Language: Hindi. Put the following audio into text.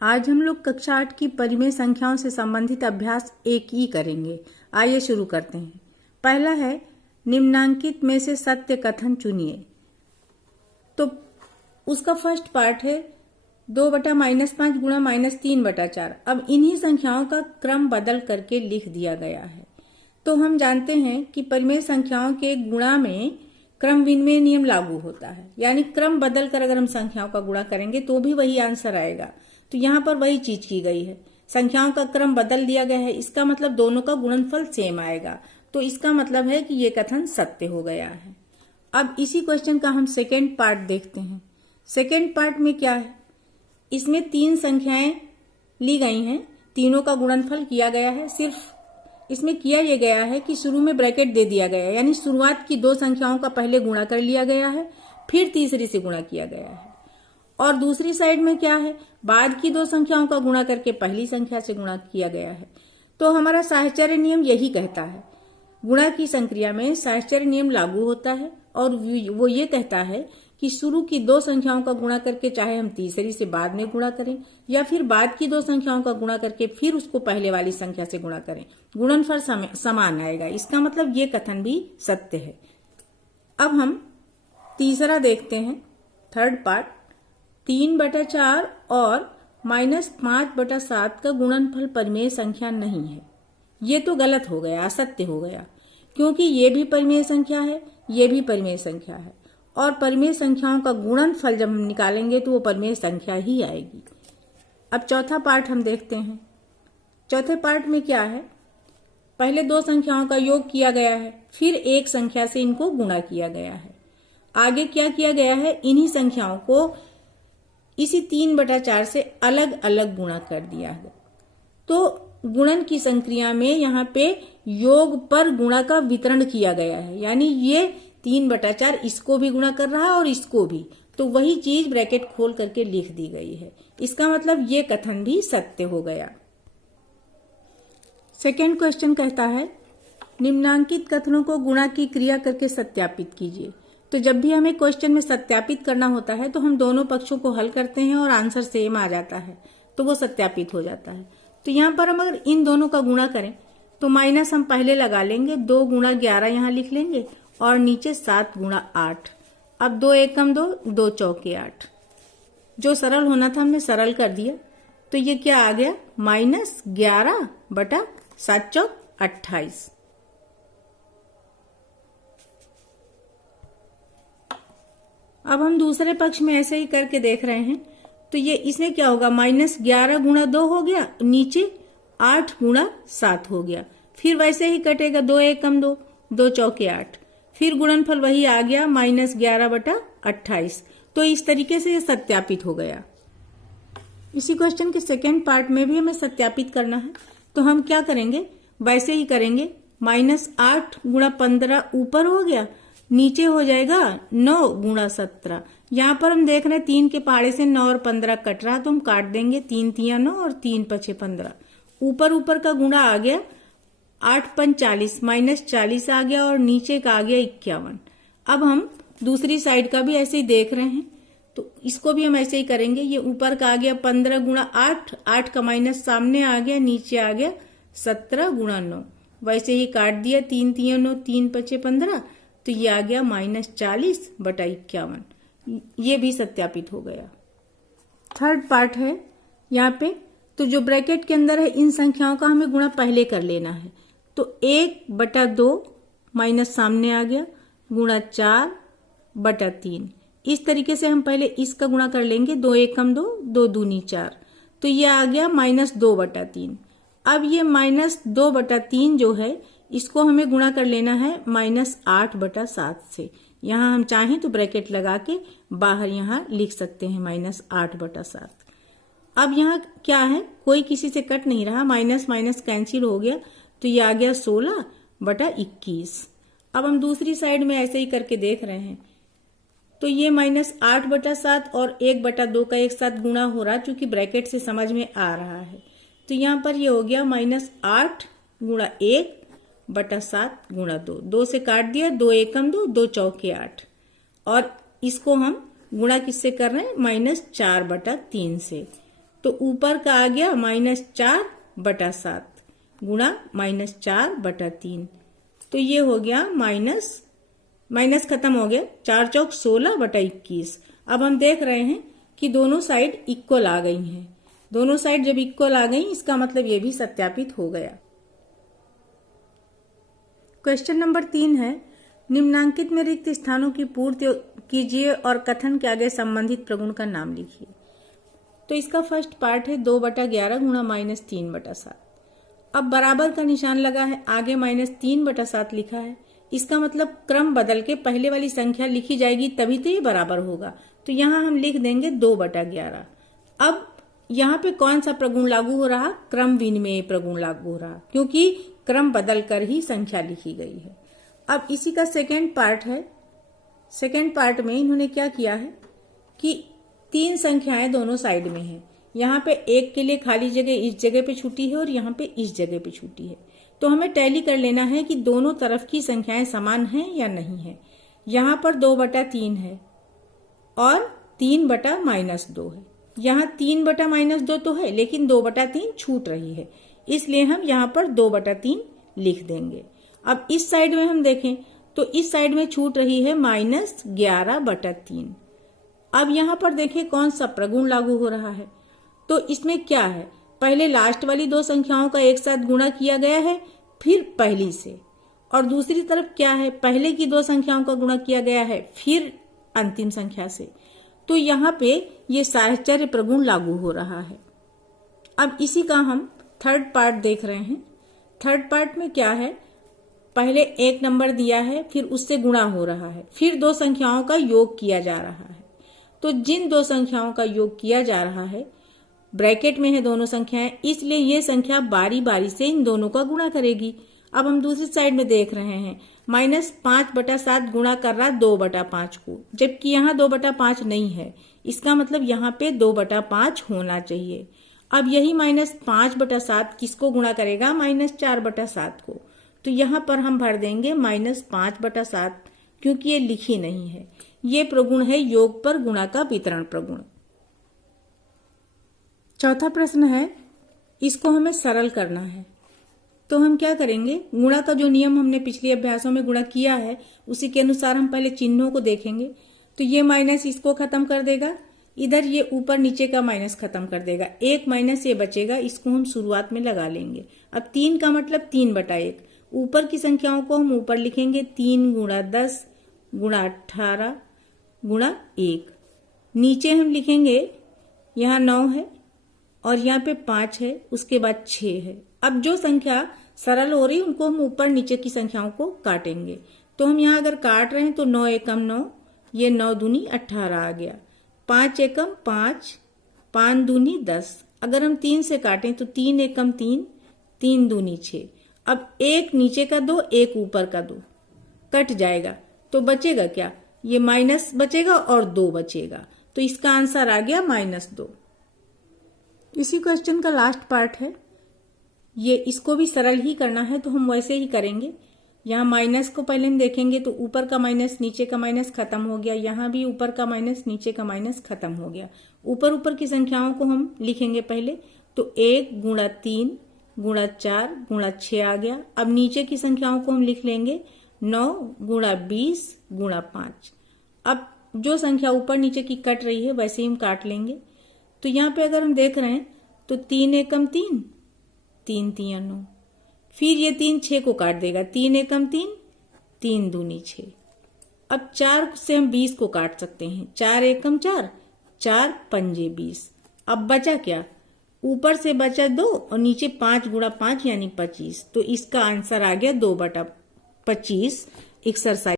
आज हम लोग कक्षा 8 की परिमेय संख्याओं से संबंधित अभ्यास 1 ही करेंगे। आइए शुरू करते हैं। पहला है निम्नांकित में से सत्य कथन चुनिए। तो उसका फर्स्ट पार्ट है 2/-5 गुणा -3/4। अब इन्हीं संख्याओं का क्रम बदल करके लिख दिया गया है। तो हम जानते हैं कि परिमेय संख्याओं के गुणा में क्रम विनिमय नियम लागू होता है, यानी क्रम बदल कर अगर हम संख्याओं का गुणा करेंगे तो भी वही आंसर आएगा। तो यहाँ पर वही चीज की गई है, संख्याओं का क्रम बदल दिया गया है, इसका मतलब दोनों का गुणनफल सेम आएगा। तो इसका मतलब है कि ये कथन सत्य हो गया है। अब इसी क्वेश्चन का हम सेकेंड पार्ट देखते हैं। सेकेंड पार्ट में क्या है, इसमें 3 संख्याएं ली गई हैं, तीनों का गुणनफल किया गया है। सिर्फ इसमें किया यह गया है कि शुरू में ब्रैकेट दे दिया गया है, यानी शुरुआत की 2 संख्याओं का पहले गुणा कर लिया गया है, फिर तीसरी से गुणा किया गया है। और दूसरी साइड में क्या है, बाद की 2 संख्याओं का गुणा करके पहली संख्या से गुणा किया गया है। तो हमारा साहचर्य नियम यही कहता है, गुणा की संक्रिया में साहचर्य नियम लागू होता है और वो ये कहता है कि शुरू की 2 संख्याओं का गुणा करके चाहे हम तीसरी से बाद में गुणा करें या फिर बाद की 2 संख्याओं का गुणा करके फिर उसको पहले वाली संख्या से गुणा करें, गुणनफल समान आएगा। इसका मतलब ये कथन भी सत्य है। अब हम तीसरा देखते हैं, थर्ड पार्ट। 3/4 और -5/7 का गुणनफल परिमेय संख्या नहीं है। ये तो गलत हो गया, असत्य हो गया, क्योंकि ये भी परिमेय संख्या है, ये भी परिमेय संख्या है और परिमेय संख्याओं का गुणनफल जब हम निकालेंगे तो वो परिमेय संख्या ही आएगी। अब चौथा पार्ट हम देखते हैं। चौथे पार्ट में क्या है, पहले 2 संख्याओं का योग किया गया है, फिर एक संख्या से इनको गुणा किया गया है। आगे क्या किया गया है, इन्हीं संख्याओं को इसी 3/4 से अलग अलग गुणा कर दिया है। तो गुणन की संक्रिया में यहाँ पे योग पर गुणा का वितरण किया गया है, यानी ये 3/4 इसको भी गुणा कर रहा है और इसको भी, तो वही चीज ब्रैकेट खोल करके लिख दी गई है। इसका मतलब ये कथन भी सत्य हो गया। सेकेंड क्वेश्चन कहता है निम्नांकित कथनों को गुणा की क्रिया करके सत्यापित कीजिए। तो जब भी हमें क्वेश्चन में सत्यापित करना होता है तो हम दोनों पक्षों को हल करते हैं और आंसर सेम आ जाता है, तो वो सत्यापित हो जाता है। तो यहाँ पर हम अगर इन दोनों का गुणा करें तो माइनस हम पहले लगा लेंगे, 2 गुणा 11 यहाँ लिख लेंगे और नीचे 7 गुणा 8। अब 2 एकम 2, 2 चौके 8। जो सरल होना था हमने सरल कर दिया। तो ये क्या आ गया, -11/7 चौक 28। अब हम दूसरे पक्ष में ऐसे ही करके देख रहे हैं। तो ये इसमें क्या होगा, -11 गुणा 2 हो गया, नीचे 8 गुणा 7 हो गया। फिर वैसे ही कटेगा, 2 एकम 2, 2 चौके 8। फिर गुणनफल वही आ गया -11/28। तो इस तरीके से ये सत्यापित हो गया। इसी क्वेश्चन के सेकेंड पार्ट में भी हमें सत्यापित करना है। तो हम क्या करेंगे, वैसे ही करेंगे, -8 गुणा 15 ऊपर हो गया, नीचे हो जाएगा 9 गुणा 17। यहाँ पर हम देख रहे हैं 3 के पहाड़े से 9 और 15 कट रहा, तो हम काट देंगे, 3 तिया 9 और 3 पछे 15। ऊपर का गुणा आ गया 8 पंच 40, -40 आ गया और नीचे का आ गया 51। अब हम दूसरी साइड का भी ऐसे ही देख रहे हैं, तो इसको भी हम ऐसे ही करेंगे। ये ऊपर का आ गया 15 गुणा 8, 8 का माइनस सामने आ गया, नीचे आ गया 17 गुणा 9। वैसे ही काट दिया, 3 तिया 9, 3 पछे 15, तो ये आ गया -40/51। ये भी सत्यापित हो गया। थर्ड पार्ट है यहाँ पे, तो जो ब्रैकेट के अंदर है इन संख्याओं का हमें गुणा पहले कर लेना है। तो 1/2 माइनस सामने आ गया, गुणा 4/3। इस तरीके से हम पहले इसका गुणा कर लेंगे, 2 एकम 2, 2 दूनी 4। तो ये आ गया -2/3। अब ये -2/3 जो है इसको हमें गुणा कर लेना है -8/7 से। यहाँ हम चाहें तो ब्रैकेट लगा के बाहर यहाँ लिख सकते हैं -8/7। अब यहाँ क्या है, कोई किसी से कट नहीं रहा, माइनस माइनस कैंसिल हो गया, तो ये आ गया 16/21। अब हम दूसरी साइड में ऐसे ही करके देख रहे हैं। तो ये -8/7 और 1/2 का एक साथ गुणा हो रहा, चूंकि ब्रैकेट से समझ में आ रहा है। तो यहाँ पर ये हो गया -8 गुणा 1/7 गुणा 2, 2 से काट दिया, 2 एकम 2, 2 चौके 8। और इसको हम गुणा किससे कर रहे हैं, -4/3 से। तो ऊपर का आ गया -4/7 गुणा -4/3। तो ये हो गया माइनस खत्म हो गया, 4 चौक 16/21। अब हम देख रहे हैं कि दोनों साइड इक्वल आ गई हैं। दोनों साइड जब इक्वल आ गई, इसका मतलब ये भी सत्यापित हो गया। क्वेश्चन नंबर 3 है, निम्नांकित में रिक्त स्थानों की पूर्ति कीजिए और कथन के आगे संबंधित प्रगुण का नाम लिखिए। तो इसका फर्स्ट पार्ट है 2/11 गुणा -3/7। अब बराबर का निशान लगा है, आगे -3/7 लिखा है। इसका मतलब क्रम बदल के पहले वाली संख्या लिखी जाएगी तभी तो ये बराबर होगा। तो यहां हम लिख देंगे 2/11। अब यहाँ पे कौन सा प्रगुण लागू हो रहा? क्रम विनिमेय प्रगुण लागू हो रहा, क्योंकि क्रम बदलकर ही संख्या लिखी गई है। अब इसी का सेकेंड पार्ट है। सेकेंड पार्ट में इन्होंने क्या किया है कि 3 संख्याएं दोनों साइड में हैं। यहाँ पे एक के लिए खाली जगह इस जगह पे छूटी है और यहाँ पे इस जगह पे छूटी है। तो हमें टैली कर लेना है कि दोनों तरफ की संख्याएं समान हैं या नहीं है। यहाँ पर 2/3 है और 3/-2 है। यहाँ 3/-2 तो है, लेकिन 2/3 छूट रही है, इसलिए हम यहाँ पर 2/3 लिख देंगे। अब इस साइड में हम देखें तो इस साइड में छूट रही है -11/3। अब यहाँ पर देखें कौन सा प्रगुण लागू हो रहा है। तो इसमें क्या है, पहले लास्ट वाली 2 संख्याओं का एक साथ गुणा किया गया है, फिर पहली से, और दूसरी तरफ क्या है, पहले की 2 संख्याओं का गुणा किया गया है, फिर अंतिम संख्या से। तो यहाँ पे ये साहचर्य प्रगुण लागू हो रहा है। अब इसी का हम थर्ड पार्ट देख रहे हैं। थर्ड पार्ट में क्या है, पहले एक नंबर दिया है, फिर उससे गुणा हो रहा है, फिर 2 संख्याओं का योग किया जा रहा है। तो जिन 2 संख्याओं का योग किया जा रहा है, ब्रैकेट में है दोनों संख्याएं, इसलिए ये संख्या बारी बारी से इन दोनों का गुणा करेगी। अब हम दूसरी साइड में देख रहे हैं, -5/7 गुणा कर रहा 2/5 को, जबकि यहाँ 2/5 नहीं है। इसका मतलब यहाँ पे 2/5 होना चाहिए। अब यही -5/7 किसको गुणा करेगा? -4/7 को। तो यहाँ पर हम भर देंगे -5/7, क्योंकि ये लिखी नहीं है। ये प्रगुण है योग पर गुणा का वितरण प्रगुण। चौथा प्रश्न है, इसको हमें सरल करना है। तो हम क्या करेंगे, गुणा का जो नियम हमने पिछले अभ्यासों में गुणा किया है, उसी के अनुसार हम पहले चिन्हों को देखेंगे। तो ये माइनस इसको खत्म कर देगा, इधर ये ऊपर नीचे का माइनस खत्म कर देगा, एक माइनस ये बचेगा, इसको हम शुरुआत में लगा लेंगे। अब 3 का मतलब 3/1। ऊपर की संख्याओं को हम ऊपर लिखेंगे, 3 × 10 × 18 × 1। नीचे हम लिखेंगे, यहाँ 9 है और यहाँ पे 5 है, उसके बाद 6 है। अब जो संख्या सरल हो रही उनको हम ऊपर नीचे की संख्याओं को काटेंगे। तो हम यहाँ अगर काट रहे हैं तो 9 एकम 9, ये 9 दूनी 18 आ गया, 5 एकम 5, 5 दूनी 10। अगर हम 3 से काटें तो 3 एकम 3, 3 दूनी 6। अब एक नीचे का 2, एक ऊपर का 2 कट जाएगा, तो बचेगा क्या, ये माइनस बचेगा और 2 बचेगा। तो इसका आंसर आ गया -2। इसी क्वेश्चन का लास्ट पार्ट है, ये इसको भी सरल ही करना है, तो हम वैसे ही करेंगे। यहाँ माइनस को पहले हम देखेंगे तो ऊपर का माइनस नीचे का माइनस खत्म हो गया, यहाँ भी ऊपर का माइनस नीचे का माइनस खत्म हो गया। ऊपर की संख्याओं को हम लिखेंगे पहले, तो 1 × 3 × 4 × 6 आ गया। अब नीचे की संख्याओं को हम लिख लेंगे, 9 × 20 × 5। अब जो संख्या ऊपर नीचे की कट रही है वैसे ही हम काट लेंगे। तो यहाँ पे अगर हम देख रहे हैं तो 3 एकम 3, 3 3 9, फिर ये 3 6 को काट देगा, 3 एकम 3, 3 दूनी 6। अब 4 से हम 20 को काट सकते हैं, 4 एकम 4, 4 पंजे 20। अब बचा क्या, ऊपर से बचा 2 और नीचे 5 × 5 यानी 25। तो इसका आंसर आ गया 2/25 एक्सरसाइज।